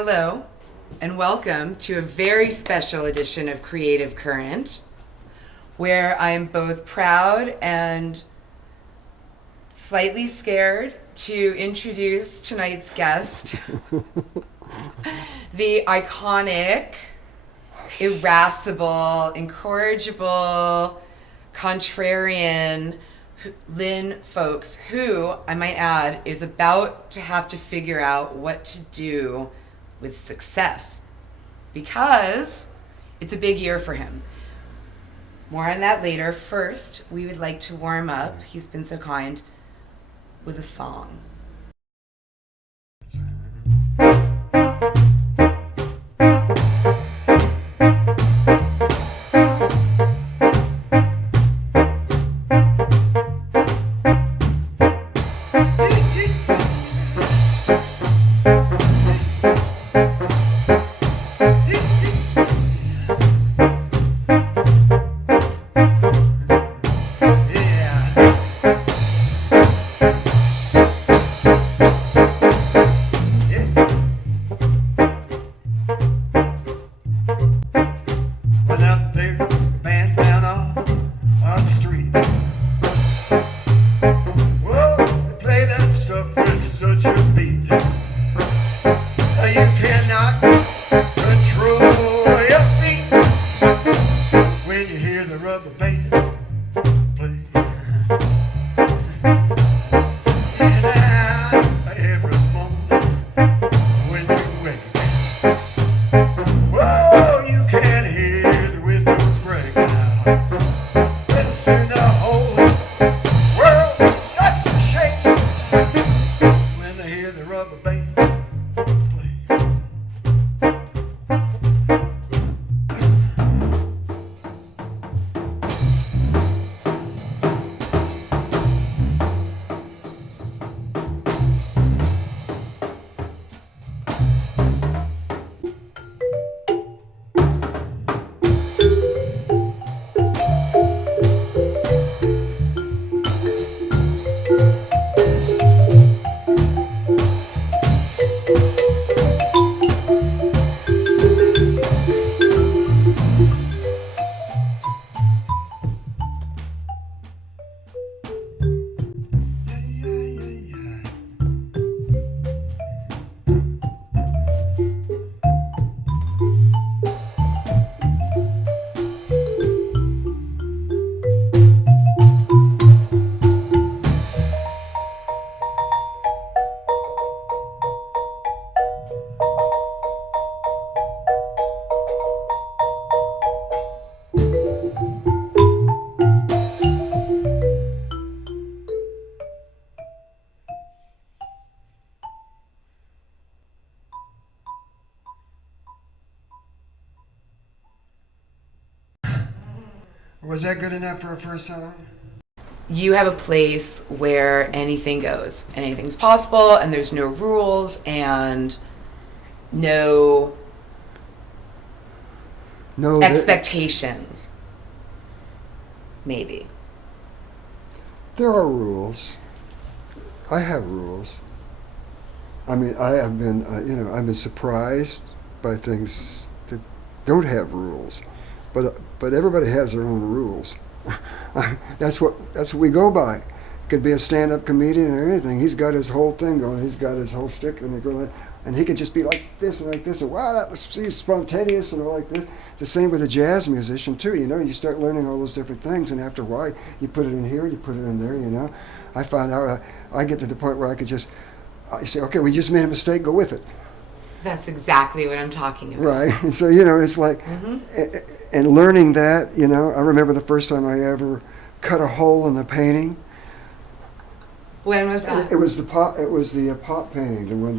Hello, and welcome to a very special edition of Creative Current, where I am both proud and slightly scared to introduce tonight's guest, the iconic, irascible, incorrigible, contrarian Llyn Foulkes, who, I might add, is about to have to figure out what to do with success because it's a big year for him. More on that later. First, we would like to warm up, he's been so kind, with a song. Was that good enough for a first song? You have a place where anything goes, anything's possible, and there's no rules and no expectations. Maybe. There are rules. I have rules. I mean, I have been, I've been surprised by things that don't have rules, but everybody has their own rules. That's what we go by. It could be a stand-up comedian or anything. He's got his whole thing going. He's got his whole shtick, and he can just be like this and like this, and wow, that was he's spontaneous and all like this. It's the same with a jazz musician too. You start learning all those different things, and after a while, you put it in here, you put it in there. I found out I get to the point where I could just say, okay, we just made a mistake, go with it. That's exactly what I'm talking about. Right, and so it's like, and learning that, I remember the first time I ever cut a hole in the painting. When was that? It was the pop painting, the one,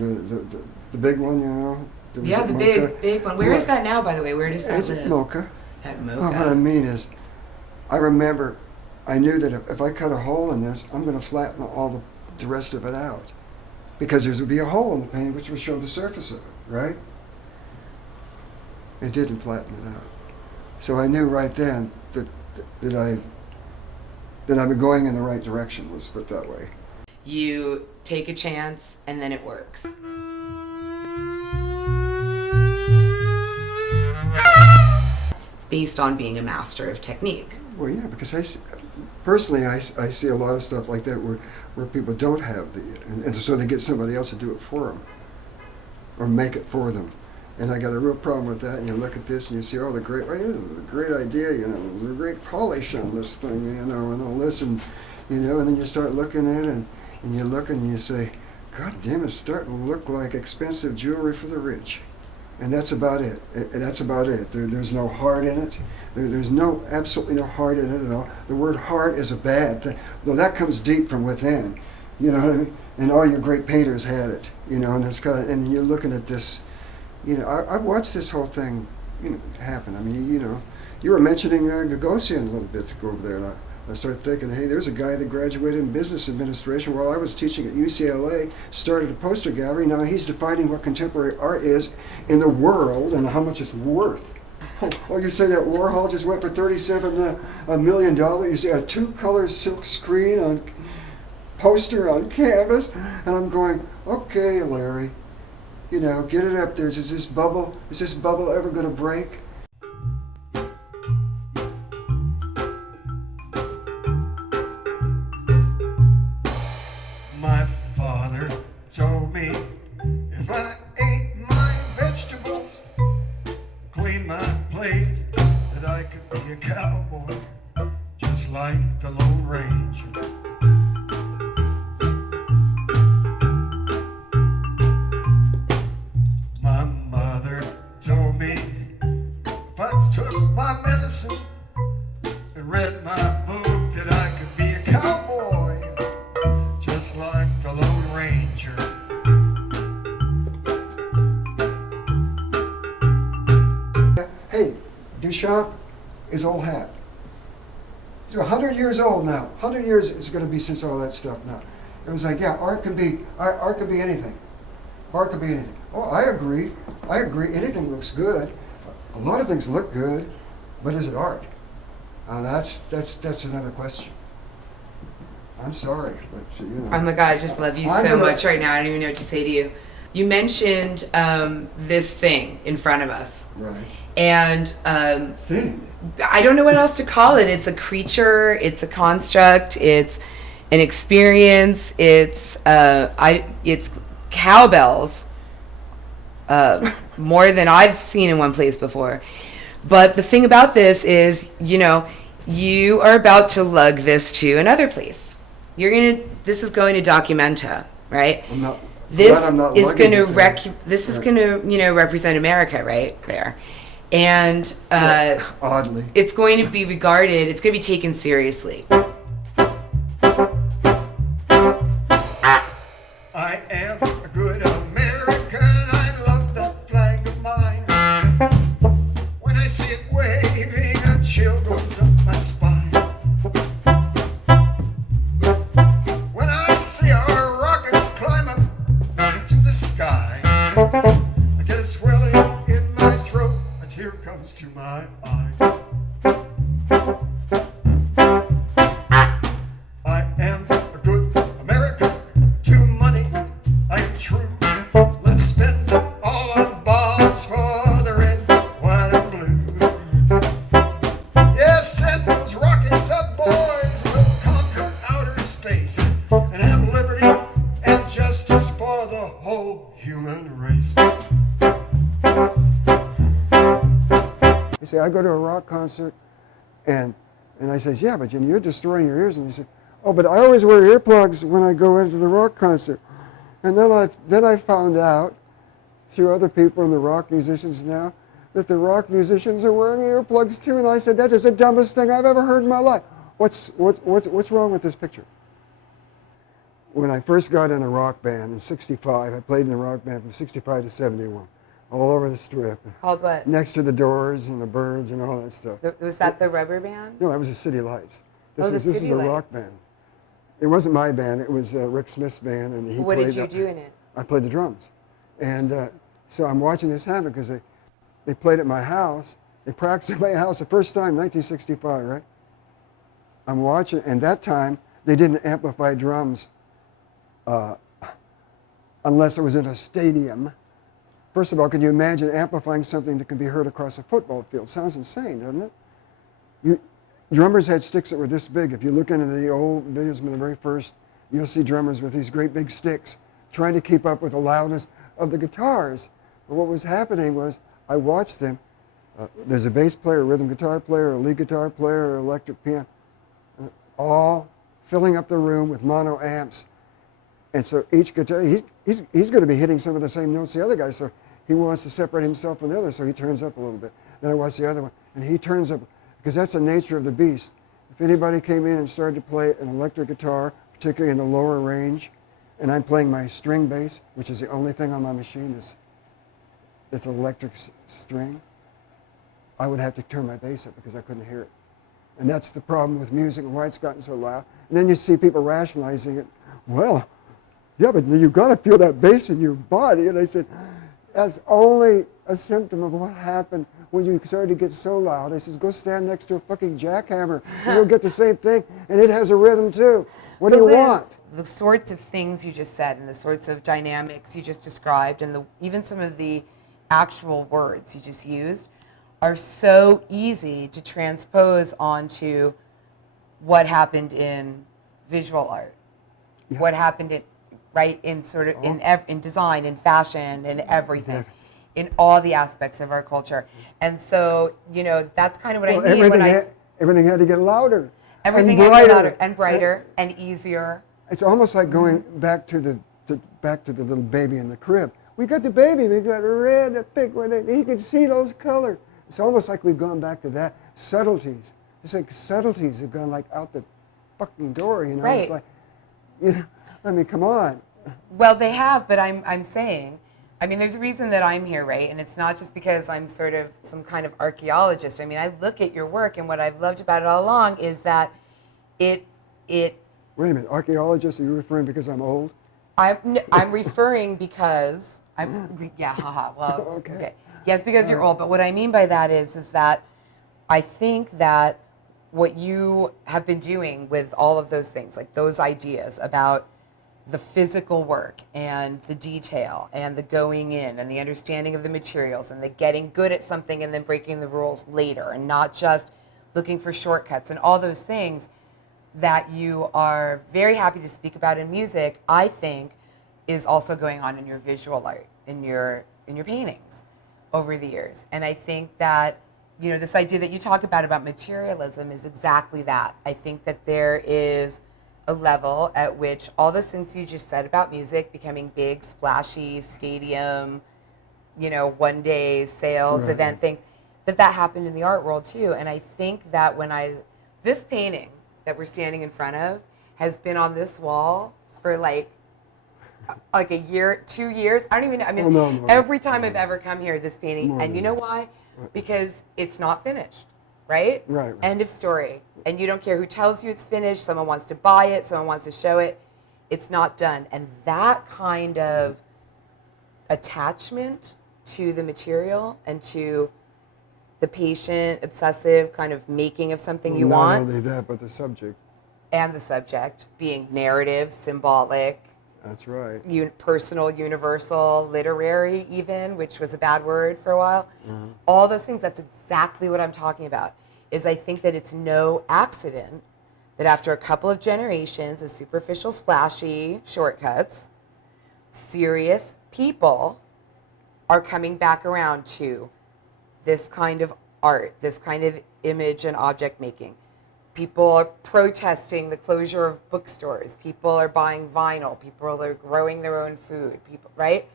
the big one, Yeah, the big one. Where is that now, by the way? Where does that live? It's at Mocha. At Mocha. What I mean is, I remember, I knew that if I cut a hole in this, I'm going to flatten all the rest of it out. Because there would be a hole in the painting which would show the surface of it, right? It didn't flatten it out. So I knew right then that I've been going in the right direction, let's put it that way. You take a chance and then it works. based on being a master of technique. Well, yeah, because personally, I see a lot of stuff like that where people don't have and so they get somebody else to do it for them or make it for them. And I got a real problem with that. And you look at this and you see, oh, this is a great idea, you know, there's a great polish on this thing, you know, and all this, and, you know, and then you start looking at it and you look and you say, God damn, it's starting to look like expensive jewelry for the rich. And that's about it. That's about it. There's no heart in it. There's absolutely no heart in it at all. The word heart is a bad thing, though that comes deep from within. You know what I mean? And all your great painters had it. You know, and it's and you're looking at this. You know, I watched this whole thing, you know, happen. I mean, you know, you were mentioning Gagosian a little bit to go over there, and I started thinking, hey, there's a guy that graduated in business administration while I was teaching at UCLA, started a poster gallery. Now he's defining what contemporary art is in the world and how much it's worth. Oh, you say that Warhol just went for $37 million. You see a 2-color silk screen on poster on canvas, and I'm going, okay, Larry, you know, get it up there. Is this bubble ever going to break? My father told me if I ate my vegetables, clean my plate, that I could be a cowboy, just like the Lone Ranger. My mother told me if I took my medicine and read my book, that I could be a cowboy, just like the Lone Ranger. Hey, Duchamp is old hat. He's 100 years old now. 100 years is going to be since all that stuff now. It was like, yeah, art could be anything. Art could be anything. Oh, I agree. Anything looks good. A lot of things look good, but is it art? That's another question. I'm sorry, but you know. Oh my God, I just love you so much right now. I don't even know what to say to you. You mentioned this thing in front of us. Right. And Thing. I don't know what else to call it. It's a creature. It's a construct. It's an experience. It's cowbells. More than I've seen in one place before. But the thing about this is, you know, you are about to lug this to another place. This is going to Documenta, right? This is going to you know, represent America right there. And oddly, it's going to be regarded, it's going to be taken seriously. I am a good American, I love that flag of mine. When I see it waving, a chill goes up my spine. When I see our rockets climbing to the sky, I get a swelling in my throat, a tear comes to my eye. I am a good American, to money I am true. Let's spend it all on bombs for the red, white, and blue. Yes, send those rockets up, boys. We'll conquer outer space and have liberty and justice for the whole human race. you say, I go to a rock concert, and I says, yeah, but you're destroying your ears. And he said, oh, but I always wear earplugs when I go into the rock concert. And then I found out, through other people and the rock musicians now, that the rock musicians are wearing earplugs too. And I said, that is the dumbest thing I've ever heard in my life. What's wrong with this picture? When I first got in a rock band in '65, I played in a rock band from '65 to '71, all over the Strip. Called what? Next to the Doors and the Byrds and all that stuff. Was that the Rubber Band? No, that was the City Lights. This City is a rock Lights. band. It wasn't my band. It was Rick Smith's band, and he What played. did you do in it? I played the drums, and so I'm watching this happen because they played at my house. They practiced at my house the first time, 1965, right? I'm watching, and that time they didn't amplify drums unless it was in a stadium. First of all, can you imagine amplifying something that can be heard across a football field? Sounds insane, doesn't it? Drummers had sticks that were this big. If you look into the old videos from the very first, you'll see drummers with these great big sticks trying to keep up with the loudness of the guitars. But what was happening was I watched them. There's a bass player, a rhythm guitar player, a lead guitar player, an electric piano, all filling up the room with mono amps. And so each guitar, he's going to be hitting some of the same notes the other guy, so he wants to separate himself from the other, so he turns up a little bit. Then I watch the other one, and he turns up, because that's the nature of the beast. If anybody came in and started to play an electric guitar, particularly in the lower range, and I'm playing my string bass, which is the only thing on my machine that's an electric string, I would have to turn my bass up because I couldn't hear it. And that's the problem with music and why it's gotten so loud. And then you see people rationalizing it. Well, yeah, but you've got to feel that bass in your body. And I said, that's only a symptom of what happened when you started to get so loud. I says, go stand next to a fucking jackhammer and you'll get the same thing. And it has a rhythm too. What do you want? The sorts of things you just said and the sorts of dynamics you just described and even some of the actual words you just used are so easy to transpose onto what happened in visual art, what happened in sort of in design, in fashion, in everything, in all the aspects of our culture. And so, that's kind of what I mean when everything had to get louder. Everything had to get louder and brighter and easier. It's almost like going back to the little baby in the crib. We got the baby, we got a red, a pink one, and you can see those colors. It's almost like we've gone back to that. Subtleties. It's like subtleties have gone like out the fucking door, Right. It's like, I mean, come on. Well, they have, but I'm saying, there's a reason that I'm here, right? And it's not just because I'm sort of some kind of archaeologist. I look at your work, and what I've loved about it all along is that it. Wait a minute, archaeologist? Are you referring because I'm old? I'm referring because well, okay. Yes, because you're old. But what I mean by that is that I think that what you have been doing with all of those things, like those ideas about the physical work and the detail and the going in and the understanding of the materials and the getting good at something and then breaking the rules later and not just looking for shortcuts and all those things that you are very happy to speak about in music, I think is also going on in your visual art, in your paintings over the years. And I think that, this idea that you talk about materialism is exactly that. I think that there is a level at which all those things you just said about music becoming big, splashy, stadium, one day sales, right. event things, that happened in the art world too. And I think that this painting that we're standing in front of has been on this wall for like a year, 2 years. I don't even know. No. Every time I've ever come here, this painting, and you know why? Because it's not finished, right? Right. End of story. And you don't care who tells you it's finished. Someone wants to buy it. Someone wants to show it. It's not done. And that kind of attachment to the material and to the patient, obsessive kind of making of something you want. Not only that, but the subject. And the subject being narrative, symbolic. That's right. Personal, universal, literary even, which was a bad word for a while. Mm-hmm. All those things, that's exactly what I'm talking about. Is I think that it's no accident that after a couple of generations of superficial, splashy shortcuts, serious people are coming back around to this kind of art, this kind of image and object making. People are protesting the closure of bookstores. People are buying vinyl. People are growing their own food. People, right?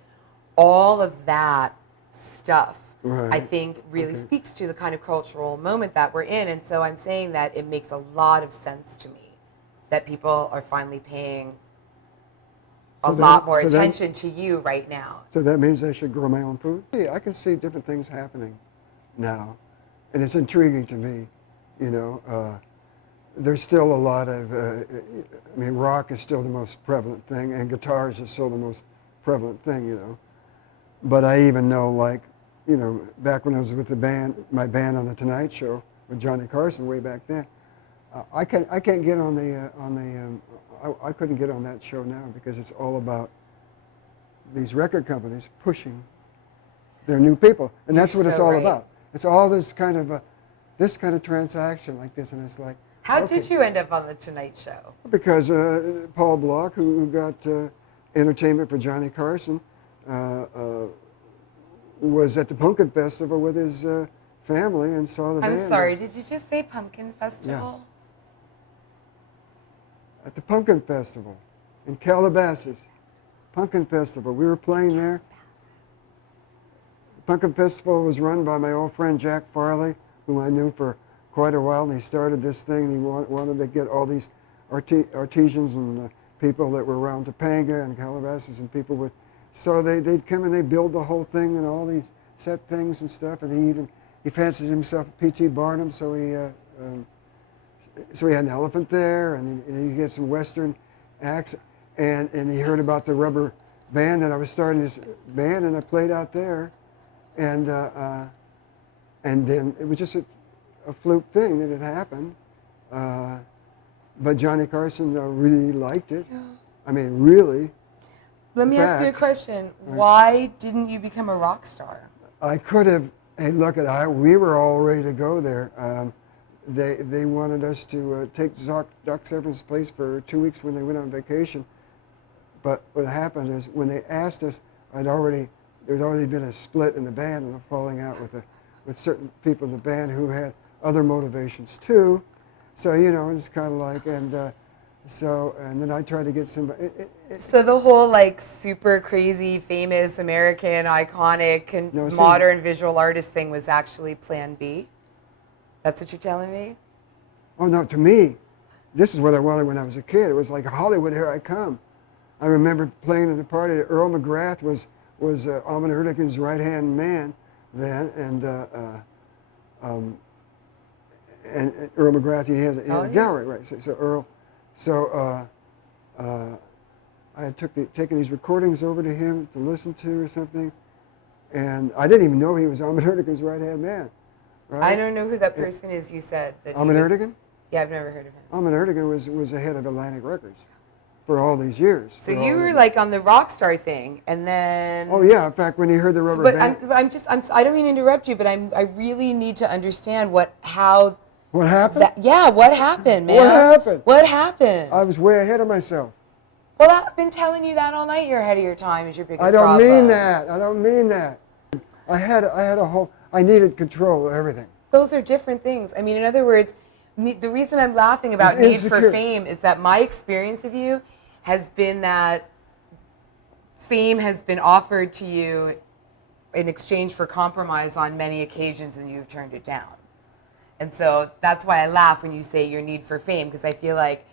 All of that stuff, right. I think, really speaks to the kind of cultural moment that we're in. And so I'm saying that it makes a lot of sense to me that people are finally paying a lot more attention to you right now. So that means I should grow my own food? Yeah, I can see different things happening now. And it's intriguing to me, There's still a lot of, rock is still the most prevalent thing, and guitars are still the most prevalent thing, But I even know, back when I was with my band on the Tonight Show with Johnny Carson way back then, I can't get I couldn't get on that show now because it's all about these record companies pushing They're new people, and that's You're what it's so all right. about. It's all this kind of transaction like this, and it's like. How okay. did you end up on the Tonight Show? Because Paul Block, who got entertainment for Johnny Carson, was at the Pumpkin Festival with his family and saw the band. I'm sorry, did you just say Pumpkin Festival? Yeah. At the Pumpkin Festival in Calabasas. Pumpkin Festival. We were playing there. The Pumpkin Festival was run by my old friend Jack Farley, whom I knew for quite a while, and he started this thing, and he wanted to get all these artisans and people that were around Topanga and Calabasas, and people would, so they'd come and they'd build the whole thing and all these set things and stuff, and he fancied himself P.T. Barnum, so he had an elephant there, and he had some Western acts, and he heard about the rubber band, and I was starting this band, and I played out there, and then it was just a fluke thing that had happened, but Johnny Carson really liked it. Yeah. I mean, really. Let me ask you a question. Why didn't you become a rock star? I could have. Hey, look we were all ready to go there. They wanted us to take Doc Severin's place for 2 weeks when they went on vacation. But what happened is when they asked us, there'd already been a split in the band and a falling out with certain people in the band who had other motivations too. So, it's kind of like, and then I tried to get somebody. So the whole like super crazy, famous, American, iconic, modern visual artist thing was actually Plan B? That's what you're telling me? Oh no, to me, this is what I wanted when I was a kid. It was like Hollywood, here I come. I remember playing at a party. Earl McGrath was Alvin Erdogan's right-hand man then, and Earl McGrath, he had a gallery, right? So Earl, I had taken these recordings over to him to listen to or something, and I didn't even know he was Alvin Erdogan's right-hand man. Right? I don't know who that person is. You said that. Alvin Erdogan? Yeah, I've never heard of him. Alvin Erdogan was the head of Atlantic Records for all these years. So you were like on the rock star thing, and then. Oh yeah, in fact, when you heard the rubber band. I don't mean to interrupt you, but I really need to understand how. What happened? What happened, man? What happened? What happened? I was way ahead of myself. Well, I've been telling you that all night. You're ahead of your time is your biggest problem. I don't mean that. I had a whole. I needed control of everything. Those are different things. I mean, in other words, the reason I'm laughing about need for fame is that my experience of you has been that fame has been offered to you in exchange for compromise on many occasions, and you've turned it down. And so that's why I laugh when you say your need for fame, because I feel like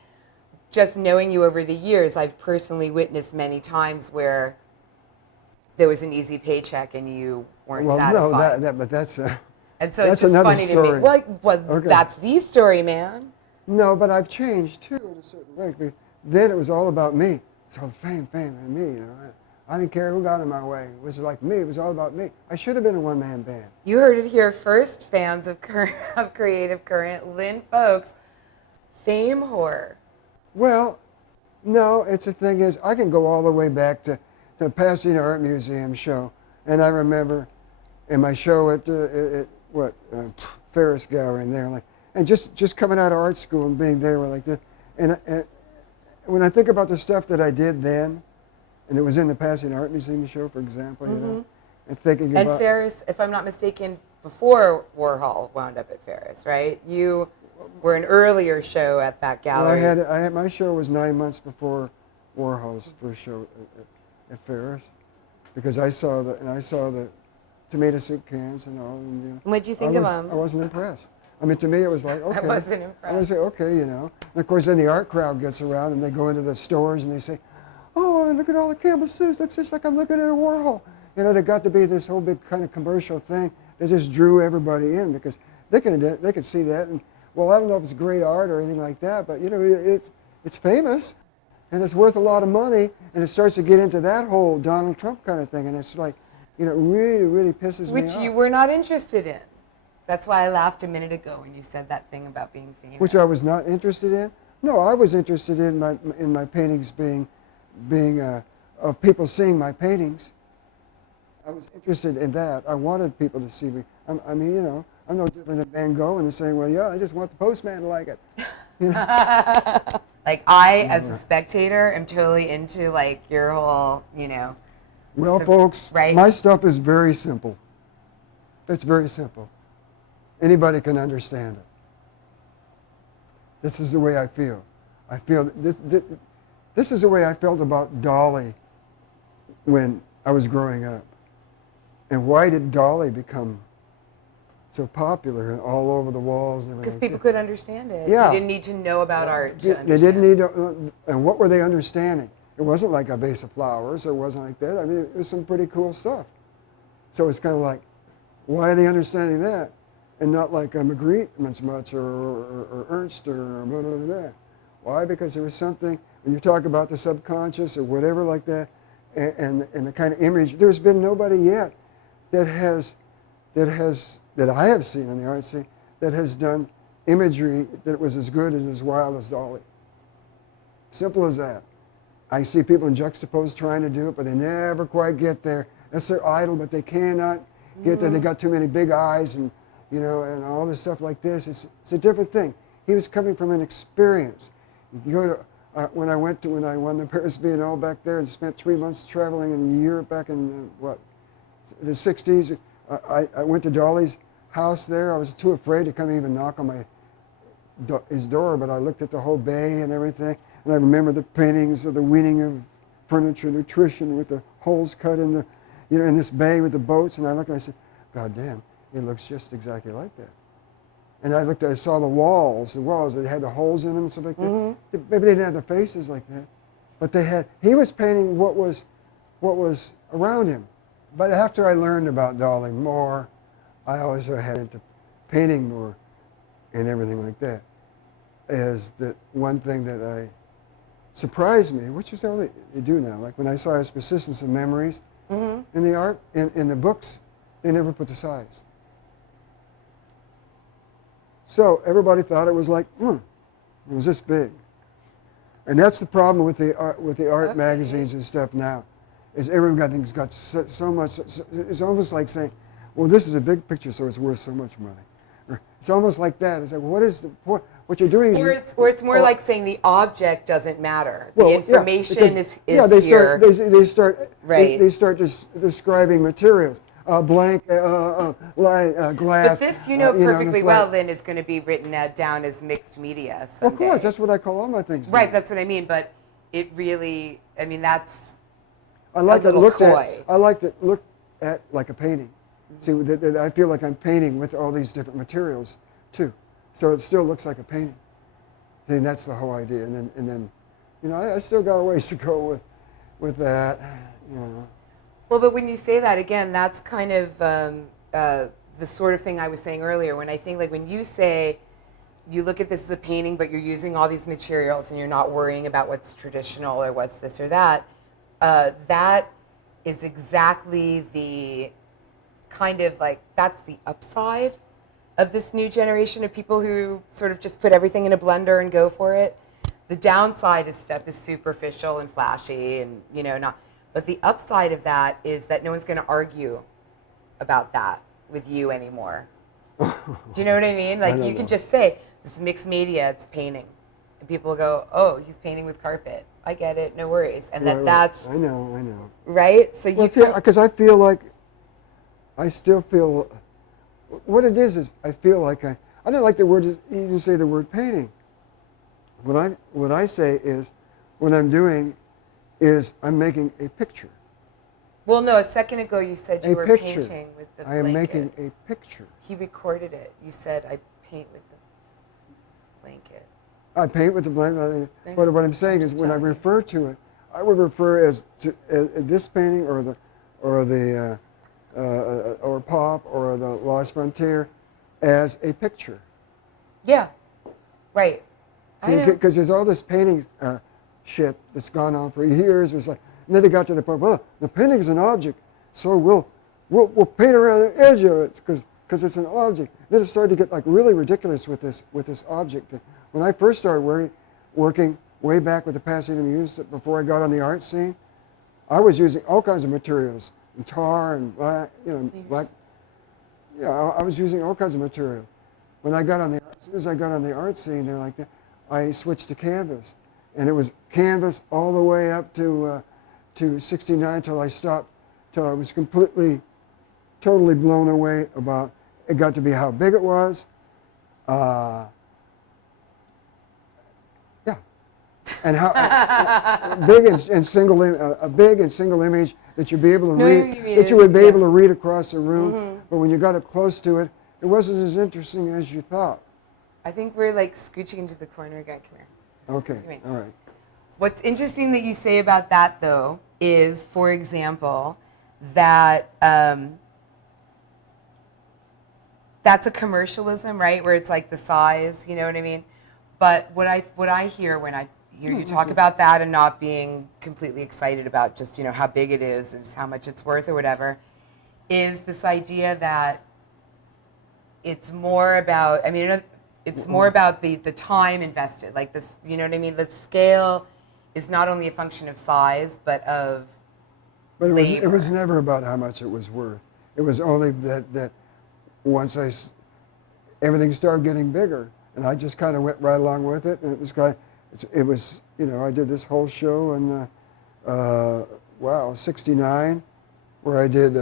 just knowing you over the years, I've personally witnessed many times where there was an easy paycheck and you weren't satisfied. No, but that's. And so it's just funny story. to me. Well, Okay. That's the story, man. No, but I've changed too in a certain way. Then it was all about me. It's all fame, and me. I didn't care who got in my way. It was like me. It was all about me. I should have been a one-man band. You heard it here first, fans of Creative Current. Llyn Foulkes, fame whore. Well, no. The thing is, I can go all the way back to the Pasadena Art Museum show, and I remember in my show at Ferris Gallery and there, and just coming out of art school and being there like this, and when I think about the stuff that I did then, and it was in the Pasadena Art Museum show, for example, and thinking about. And Ferris, if I'm not mistaken, before Warhol wound up at Ferris, right? You were an earlier show at that gallery. Well, I had my show was 9 months before Warhol's first show at Ferris, because I saw the tomato soup cans and all. And, what'd you think of them? I wasn't impressed. I mean, to me, it was like, okay. I wasn't impressed. I was like, okay, And of course, then the art crowd gets around and they go into the stores and they say, oh, look at all the canvas suits. Looks just like I'm looking at a Warhol. It got to be this whole big kind of commercial thing that just drew everybody in because they could see that. And, well, I don't know if it's great art or anything like that, but, it's famous and it's worth a lot of money. And it starts to get into that whole Donald Trump kind of thing. And it's like, it really, really pisses me off. Which you were not interested in. That's why I laughed a minute ago when you said that thing about being famous. Which I was not interested in? No, I was interested in my paintings being of people seeing my paintings I was interested in that. I wanted people to see me. I mean, you know, I'm no different than Van Gogh in the same way. Yeah, I just want the postman to like it. You know? Like I, as a spectator, am totally into like your whole, you know. Well, folks, right? my stuff is very simple. It's very simple. Anybody can understand it. This is the way I feel. I feel this is the way I felt about Dolly when I was growing up. And why did Dolly become so popular and all over the walls and everything? Because people could understand it. Yeah. You didn't need to know about art to understand. They didn't need to, and what were they understanding? It wasn't like a vase of flowers. It wasn't like that. I mean, it was some pretty cool stuff. So it's kind of like, why are they understanding that? And not like Magritte much, or Ernst, or blah, blah, blah. Why? Because there was something, when you talk about the subconscious or whatever like that, and the kind of image, there's been nobody yet that I have seen in the art scene that has done imagery that was as good and as wild as Dolly. Simple as that. I see people in Juxtapose trying to do it, but they never quite get there. That's their idol, but they cannot get there. They got too many big eyes and, you know, and all this stuff like this. It's a different thing. He was coming from an experience. You go to, when I won the Paris Biennale back there and spent 3 months traveling in Europe back in, the 60s, I went to Dolly's house there. I was too afraid to come even knock on his door, but I looked at the whole bay and everything, and I remember the paintings of the weaning of furniture, nutrition with the holes cut in the, you know, in this bay with the boats, and I looked and I said, God damn, it looks just exactly like that. And I saw the walls that had the holes in them and stuff like that. Maybe they didn't have their faces like that, but he was painting what was around him. But after I learned about Dolly more, I also had into painting more and everything like that. Is that one thing that surprised me, which is all you do now. Like when I saw his persistence of memories in the art, in the books, they never put the size. So everybody thought it was like, it was this big. And that's the problem with the art magazines and stuff now. Is everybody's got so much, it's almost like saying, well, this is a big picture, so it's worth so much money. Or it's almost like that. It's like, what is the point? What you're doing is... Or it's more like saying the object doesn't matter. The information is here. They start describing materials. Blank, line, glass. But this, perfectly well, then is going to be written down as mixed media someday. Of course, that's what I call all my things. Right, that's what I mean. But it really, I mean, that's... I like to look at like a painting. See, that I feel like I'm painting with all these different materials too, so it still looks like a painting. See, and that's the whole idea. And then, I still got a ways to go with that. Well, but when you say that again, that's kind of the sort of thing I was saying earlier. When I think like when you say you look at this as a painting, but you're using all these materials and you're not worrying about what's traditional or what's this or that. That is exactly the kind of like, that's the upside of this new generation of people who sort of just put everything in a blender and go for it. The downside is stuff is superficial and flashy and, not. But the upside of that is that no one's going to argue about that with you anymore. Do you know what I mean? Like you can just say, this is mixed media, it's painting. And people go, oh, he's painting with carpet. I get it, no worries. And that's... I know. Right? So because I feel like, I still feel, what it is I feel like I don't like the word, even say the word painting. What I say is, what I'm doing is I'm making a picture. Well, no, a second ago you said you were painting with the blanket. I am making a picture. He recorded it. You said, I paint with the blanket. I paint with the blanket. But what I'm saying is, when I refer to it, I would refer as to this painting or Pop or the Lost Frontier as a picture. Yeah, right. Because there's all this painting shit that's gone on for years. It was like, and then they got to the point, well, the painting is an object, so we'll paint around the edge of it because it's an object. Then it started to get like really ridiculous with this object. When I first started working way back with the Pasadena Muse, before I got on the art scene, I was using all kinds of materials and tar and black, black. Yeah, I was using all kinds of material. When I got on the, as soon as I got on the art scene, they're like that, I switched to canvas, and it was canvas all the way up to 69 till I stopped, till I was totally blown away about. It got to be how big it was. Yeah, and how big and single, a big and single image that you'd be able to read, that you would be able to read across the room. But when you got up close to it, it wasn't as interesting as you thought. I think we're like scooching into the corner again. Come here. Okay, all right. What's interesting that you say about that, though, is, for example, that that's a commercialism, right? Where it's like the size, you know what I mean? But what I hear when I hear you talk about that and not being completely excited about just, how big it is and how much it's worth or whatever, is this idea that it's more about, it's more about the time invested, like this, you know what I mean? The scale is not only a function of size, but of labor. It was never about how much it was worth. It was only that once everything started getting bigger, and I just kind of went right along with it. And it was I did this whole show in 69, where I did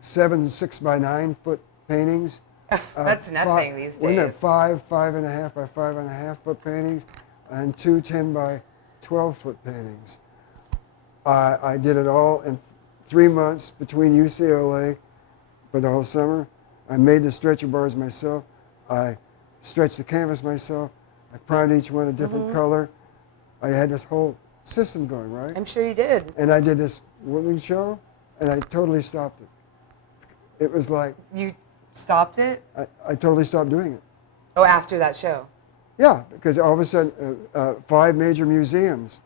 7 6x9 foot paintings. That's nothing these days. Wasn't it 5.5 by 5.5 foot paintings, and 2 10 by 12 foot paintings. I did it all in 3 months between UCLA for the whole summer. I made the stretcher bars myself. I stretched the canvas myself. I primed each one a different color. I had this whole system going, right? I'm sure you did. And I did this woodland show, and I totally stopped it. It was like... You stopped it? I totally stopped doing it. Oh, after that show? Yeah, because all of a sudden, 5 major museums,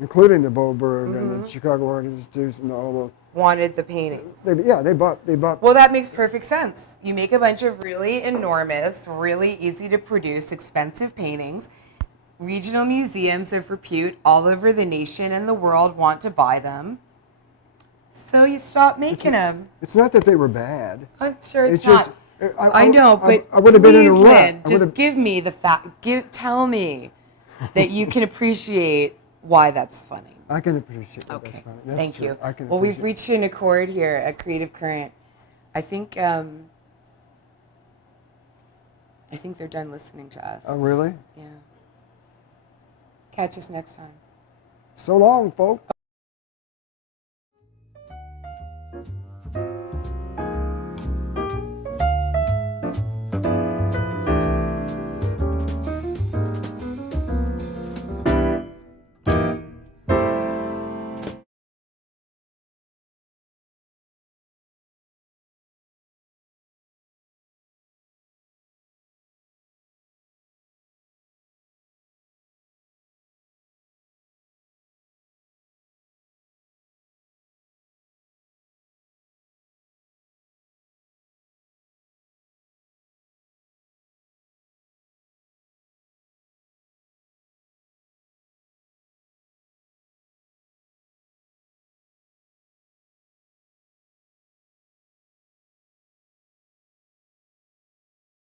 including the Boberg and the Chicago Art Institute and all those, wanted the paintings. They bought. Well, that makes perfect sense. You make a bunch of really enormous, really easy to produce, expensive paintings. Regional museums of repute all over the nation and the world want to buy them. So you stop making them. It's not that they were bad. I'm sure it's just, not. I know, but I would have been in a rut. Lyn, just give me the fact. Tell me that you can appreciate why that's funny. I can appreciate that. Okay, That's funny. That's thank true. you. I can Well, we've appreciate reached an accord here at Creative Current. I think they're done listening to us. Oh, really? Yeah. Catch us next time. So long, folks.